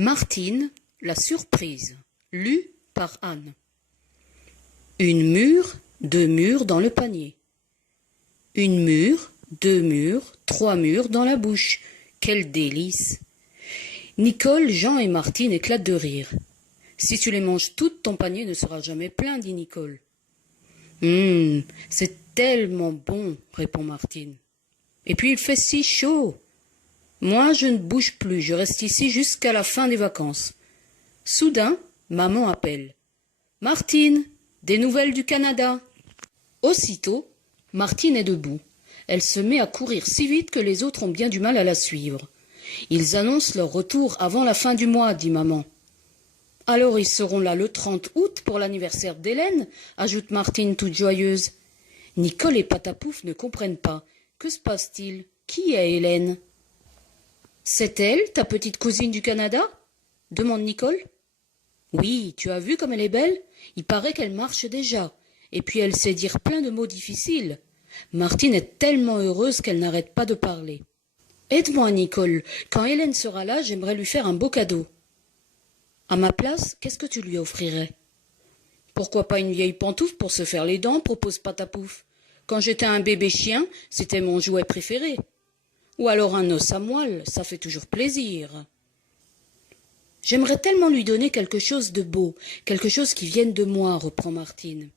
Martine, la surprise, lu par Anne. Une mûre, deux mûres dans le panier. Une mûre, deux mûres, trois mûres dans la bouche. Quel délice! Nicole, Jean et Martine éclatent de rire. Si tu les manges toutes, ton panier ne sera jamais plein, dit Nicole. C'est tellement bon, répond Martine. Et puis il fait si chaud. Moi, je ne bouge plus, je reste ici jusqu'à la fin des vacances. Soudain, maman appelle. « Martine, des nouvelles du Canada ?» Aussitôt, Martine est debout. Elle se met à courir si vite que les autres ont bien du mal à la suivre. « Ils annoncent leur retour avant la fin du mois, dit maman. »« Alors ils seront là le 30 août pour l'anniversaire d'Hélène » ajoute Martine toute joyeuse. Nicole et Patapouf ne comprennent pas. Que se passe-t-il? Qui est Hélène? C'est elle, ta petite cousine du Canada? Demande Nicole. Oui, tu as vu comme elle est belle? Il paraît qu'elle marche déjà. Et puis elle sait dire plein de mots difficiles. Martine est tellement heureuse qu'elle n'arrête pas de parler. Aide-moi, Nicole. Quand Hélène sera là, j'aimerais lui faire un beau cadeau. À ma place, qu'est-ce que tu lui offrirais? Pourquoi pas une vieille pantoufle pour se faire les dents, propose Patapouf. Quand j'étais un bébé chien, c'était mon jouet préféré. Ou alors un os à moelle, ça fait toujours plaisir. J'aimerais tellement lui donner quelque chose de beau, quelque chose qui vienne de moi, reprend Martine.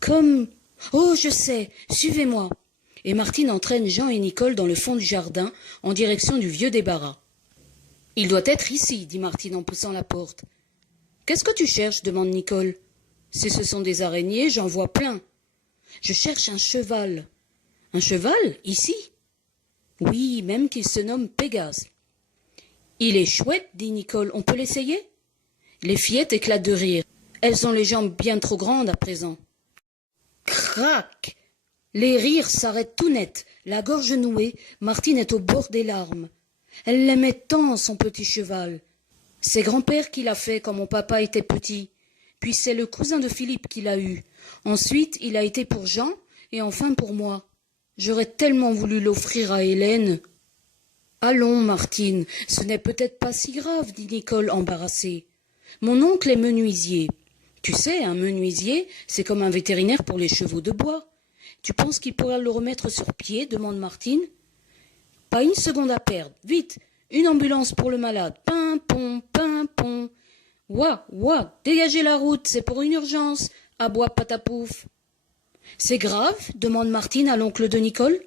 Comme... Oh, je sais, suivez-moi. Et Martine entraîne Jean et Nicole dans le fond du jardin, en direction du vieux débarras. Il doit être ici, dit Martine en poussant la porte. Qu'est-ce que tu cherches, demande Nicole. Si ce sont des araignées, j'en vois plein. Je cherche un cheval. Un cheval, ici? Oui, même qu'il se nomme Pégase. Il est chouette, dit Nicole, on peut l'essayer? Les fillettes éclatent de rire. Elles ont les jambes bien trop grandes à présent. Crac! Les rires s'arrêtent tout net. La gorge nouée, Martine est au bord des larmes. Elle l'aimait tant, son petit cheval. C'est grand-père qui l'a fait quand mon papa était petit. Puis c'est le cousin de Philippe qui l'a eu. Ensuite, il a été pour Jean et enfin pour moi. J'aurais tellement voulu l'offrir à Hélène. Allons, Martine, ce n'est peut-être pas si grave, dit Nicole embarrassée. Mon oncle est menuisier. Tu sais, un menuisier, c'est comme un vétérinaire pour les chevaux de bois. Tu penses qu'il pourra le remettre sur pied, demande Martine. Pas une seconde à perdre. Vite, une ambulance pour le malade. Pimpon, pimpon. Ouah, ouah, dégagez la route, c'est pour une urgence, aboie Patapouf. C'est grave? Demande Martine à l'oncle de Nicole.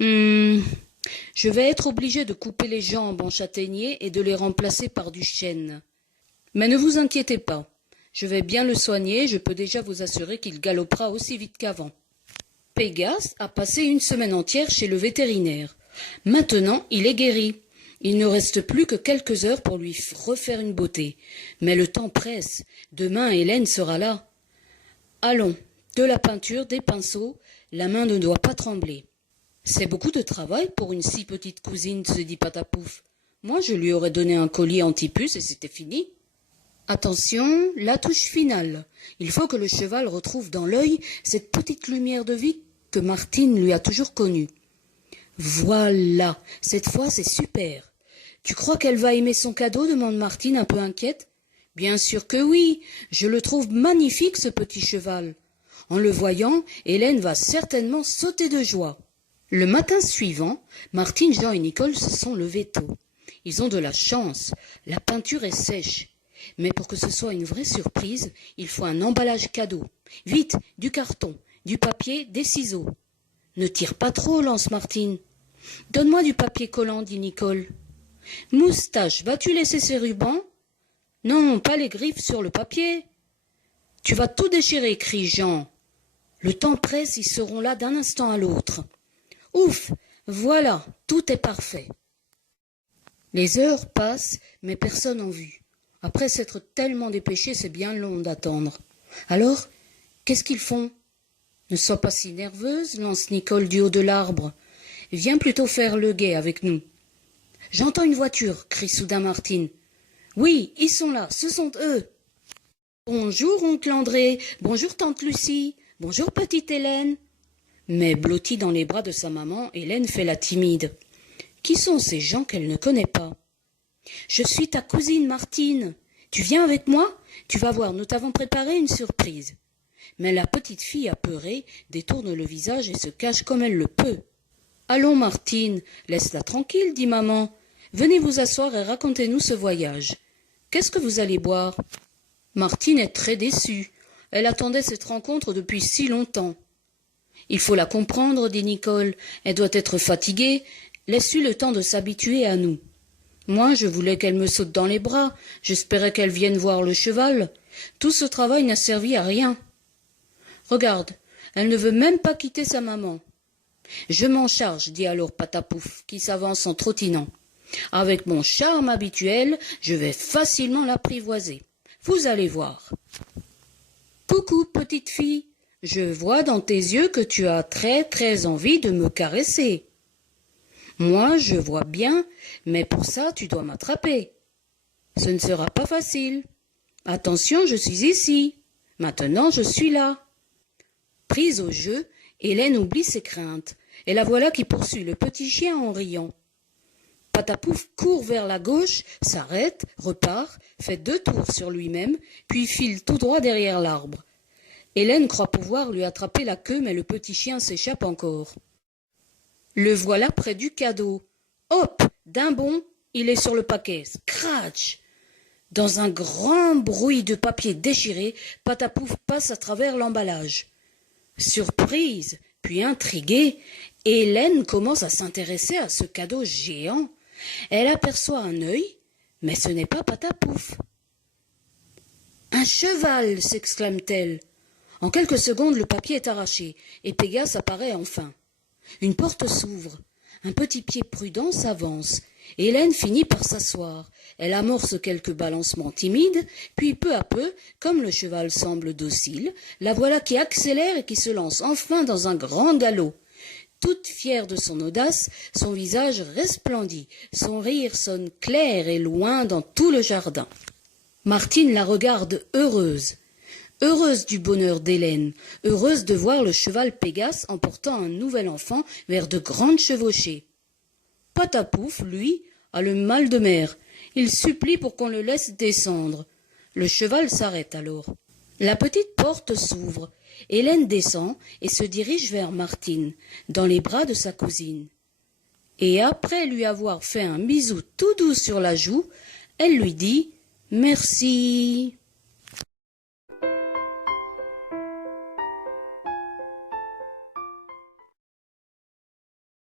Je vais être obligée de couper les jambes en châtaignier et de les remplacer par du chêne. Mais ne vous inquiétez pas, je vais bien le soigner, je peux déjà vous assurer qu'il galopera aussi vite qu'avant. Pégase a passé une semaine entière chez le vétérinaire. Maintenant, il est guéri. Il ne reste plus que quelques heures pour lui refaire une beauté. Mais le temps presse. Demain, Hélène sera là. Allons, de la peinture, des pinceaux, la main ne doit pas trembler. C'est beaucoup de travail pour une si petite cousine, se dit Patapouf. Moi, je lui aurais donné un collier anti-puce et c'était fini. Attention, la touche finale. Il faut que le cheval retrouve dans l'œil cette petite lumière de vie que Martine lui a toujours connue. Voilà, cette fois c'est super. Tu crois qu'elle va aimer son cadeau, demande Martine un peu inquiète. Bien sûr que oui, je le trouve magnifique ce petit cheval. En le voyant, Hélène va certainement sauter de joie. Le matin suivant, Martine, Jean et Nicole se sont levés tôt. Ils ont de la chance, la peinture est sèche. Mais pour que ce soit une vraie surprise, il faut un emballage cadeau. Vite, du carton, du papier, des ciseaux. Ne tire pas trop, lance Martine. Donne-moi du papier collant, dit Nicole. Moustache, vas-tu laisser ces rubans? Non, pas les griffes sur le papier. Tu vas tout déchirer, crie Jean. Le temps presse, ils seront là d'un instant à l'autre. Ouf, voilà, tout est parfait. Les heures passent, mais personne en vue. Après s'être tellement dépêchés, c'est bien long d'attendre. Alors, qu'est-ce qu'ils font? Ne sois pas si nerveuse, lance Nicole du haut de l'arbre. Viens plutôt faire le guet avec nous. J'entends une voiture, crie soudain Martine. Oui, ils sont là, ce sont eux. Bonjour, oncle André, bonjour, tante Lucie, bonjour, petite Hélène. Mais blottie dans les bras de sa maman, Hélène fait la timide. Qui sont ces gens qu'elle ne connaît pas? « Je suis ta cousine Martine. Tu viens avec moi? Tu vas voir, nous t'avons préparé une surprise. » Mais la petite fille apeurée détourne le visage et se cache comme elle le peut. « Allons Martine, laisse-la tranquille, dit maman. Venez vous asseoir et racontez-nous ce voyage. Qu'est-ce que vous allez boire ?» Martine est très déçue. Elle attendait cette rencontre depuis si longtemps. « Il faut la comprendre, dit Nicole. Elle doit être fatiguée. Laisse-lui le temps de s'habituer à nous. Moi, je voulais qu'elle me saute dans les bras. J'espérais qu'elle vienne voir le cheval. Tout ce travail n'a servi à rien. Regarde, elle ne veut même pas quitter sa maman. »« Je m'en charge, dit alors Patapouf, qui s'avance en trottinant. Avec mon charme habituel, je vais facilement l'apprivoiser. Vous allez voir. »« Coucou, petite fille. Je vois dans tes yeux que tu as très très envie de me caresser. Moi, je vois bien, mais pour ça, tu dois m'attraper. Ce ne sera pas facile. Attention, je suis ici. Maintenant, je suis là. » Prise au jeu, Hélène oublie ses craintes, et la voilà qui poursuit le petit chien en riant. Patapouf court vers la gauche, s'arrête, repart, fait 2 tours sur lui-même, puis file tout droit derrière l'arbre. Hélène croit pouvoir lui attraper la queue, mais le petit chien s'échappe encore. Le voilà près du cadeau. Hop, d'un bond, il est sur le paquet. Scratch! Dans un grand bruit de papier déchiré, Patapouf passe à travers l'emballage. Surprise, puis intriguée, Hélène commence à s'intéresser à ce cadeau géant. Elle aperçoit un œil, mais ce n'est pas Patapouf. « Un cheval !» s'exclame-t-elle. En quelques secondes, le papier est arraché, et Pégase apparaît enfin. Une porte s'ouvre. Un petit pied prudent s'avance. Hélène finit par s'asseoir. Elle amorce quelques balancements timides, puis peu à peu, comme le cheval semble docile, la voilà qui accélère et qui se lance enfin dans un grand galop. Toute fière de son audace, son visage resplendit, son rire sonne clair et loin dans tout le jardin. Martine la regarde heureuse. Heureuse du bonheur d'Hélène, heureuse de voir le cheval Pégase emportant un nouvel enfant vers de grandes chevauchées. Patapouf, lui, a le mal de mer. Il supplie pour qu'on le laisse descendre. Le cheval s'arrête alors. La petite porte s'ouvre. Hélène descend et se dirige vers Martine, dans les bras de sa cousine. Et après lui avoir fait un bisou tout doux sur la joue, elle lui dit « Merci ».